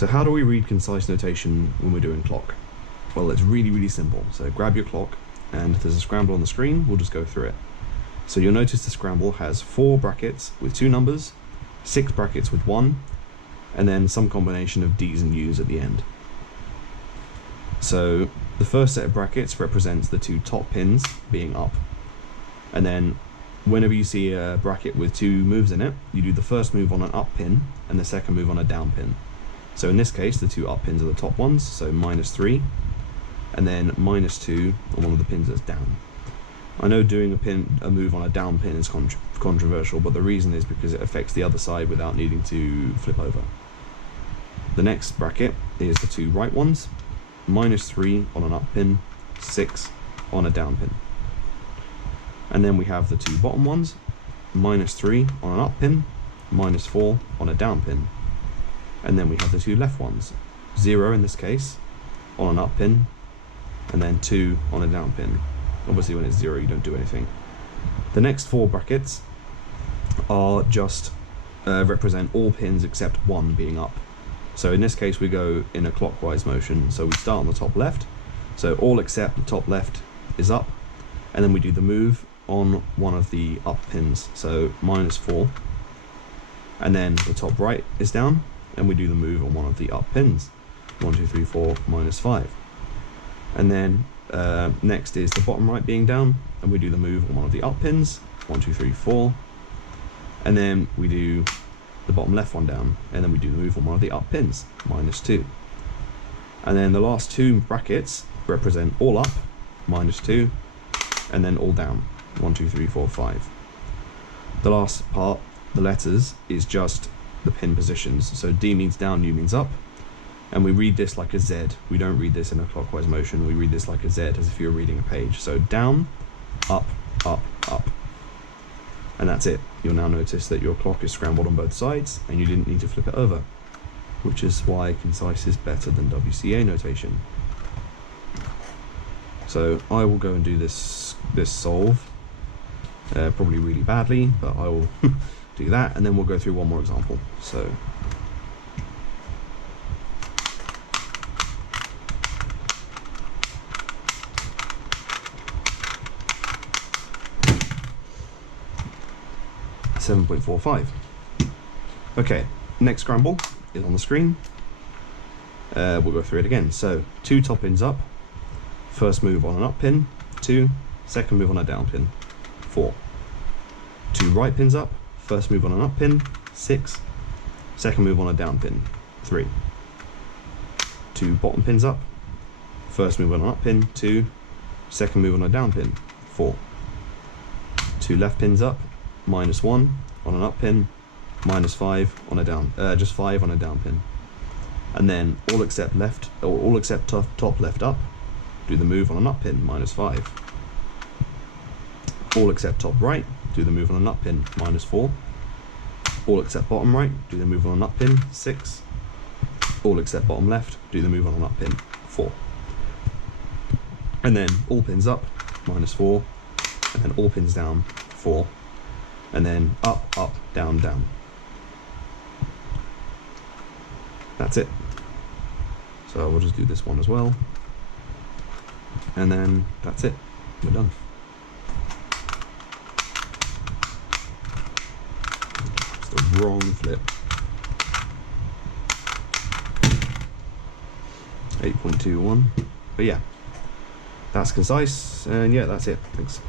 So how do we read concise notation when we're doing clock? Well, it's really, really simple. So grab your clock, and if there's a scramble on the screen, we'll just go through it. So you'll notice the scramble has 4 brackets with 2 numbers, 6 brackets with 1, and then some combination of D's and U's at the end. So the first set of brackets represents the 2 top pins being up. And then whenever you see a bracket with 2 moves in it, you do the first move on an up pin and the second move on a down pin. So in this case, the 2 up pins are the top ones, so -3, and then -2 on one of the pins that's down. I know doing a move on a down pin is controversial, but the reason is because it affects the other side without needing to flip over. The next bracket is the 2 right ones, -3 on an up pin, 6 on a down pin. And then we have the 2 bottom ones, -3 on an up pin, -4 on a down pin. And then we have the 2 left ones, 0 in this case, on an up pin, and then 2 on a down pin. Obviously when it's 0 you don't do anything. The next 4 brackets are just represent all pins except 1 being up. So in this case we go in a clockwise motion, so we start on the top left, so all except the top left is up, and then we do the move on one of the up pins, so -4, and then the top right is down, and we do the move on one of the up pins, 1, 2, 3, 4, -5. And then next is the bottom right being down, and we do the move on one of the up pins, 1, 2, 3, 4, and then we do the bottom left one down, and then we do the move on one of the up pins, -2. And then the last 2 brackets represent all up, -2, and then all down, 1, 2, 3, 4, 5. The last part, the letters, is just the pin positions. So D means down, U means up, and we read this like a Z. We don't read this in a clockwise motion, we read this like a Z, as if you're reading a page. So down, up, up, up. And that's it. You'll now notice that your clock is scrambled on both sides, and you didn't need to flip it over, which is why concise is better than WCA notation. So I will go and do this solve, probably really badly, but I will do that, and then we'll go through one more example. So .45. Okay, next scramble is on the screen. We'll go through it again. So 2 top pins up, first move on an up pin, 2, second move on a down pin, 4. 2 right pins up, first move on an up pin, 6, second move on a down pin, 3. 2 bottom pins up, first move on an up pin, 2, second move on a down pin, 4. 2 left pins up, -1 on an up pin, -5 on a down, just 5 on a down pin. And then all except left, or all except top left up, do the move on an up pin, -5. All except top right, do the move on an up pin, -4. All except bottom right, do the move on an up pin, 6. All except bottom left, do the move on an up pin, 4. And then all pins up, -4, and then all pins down, 4. And then up, up, down, down. That's it. So we'll just do this one as well. And then that's it. We're done. It's the wrong flip. 8.21. But yeah, that's concise, and yeah, that's it. Thanks.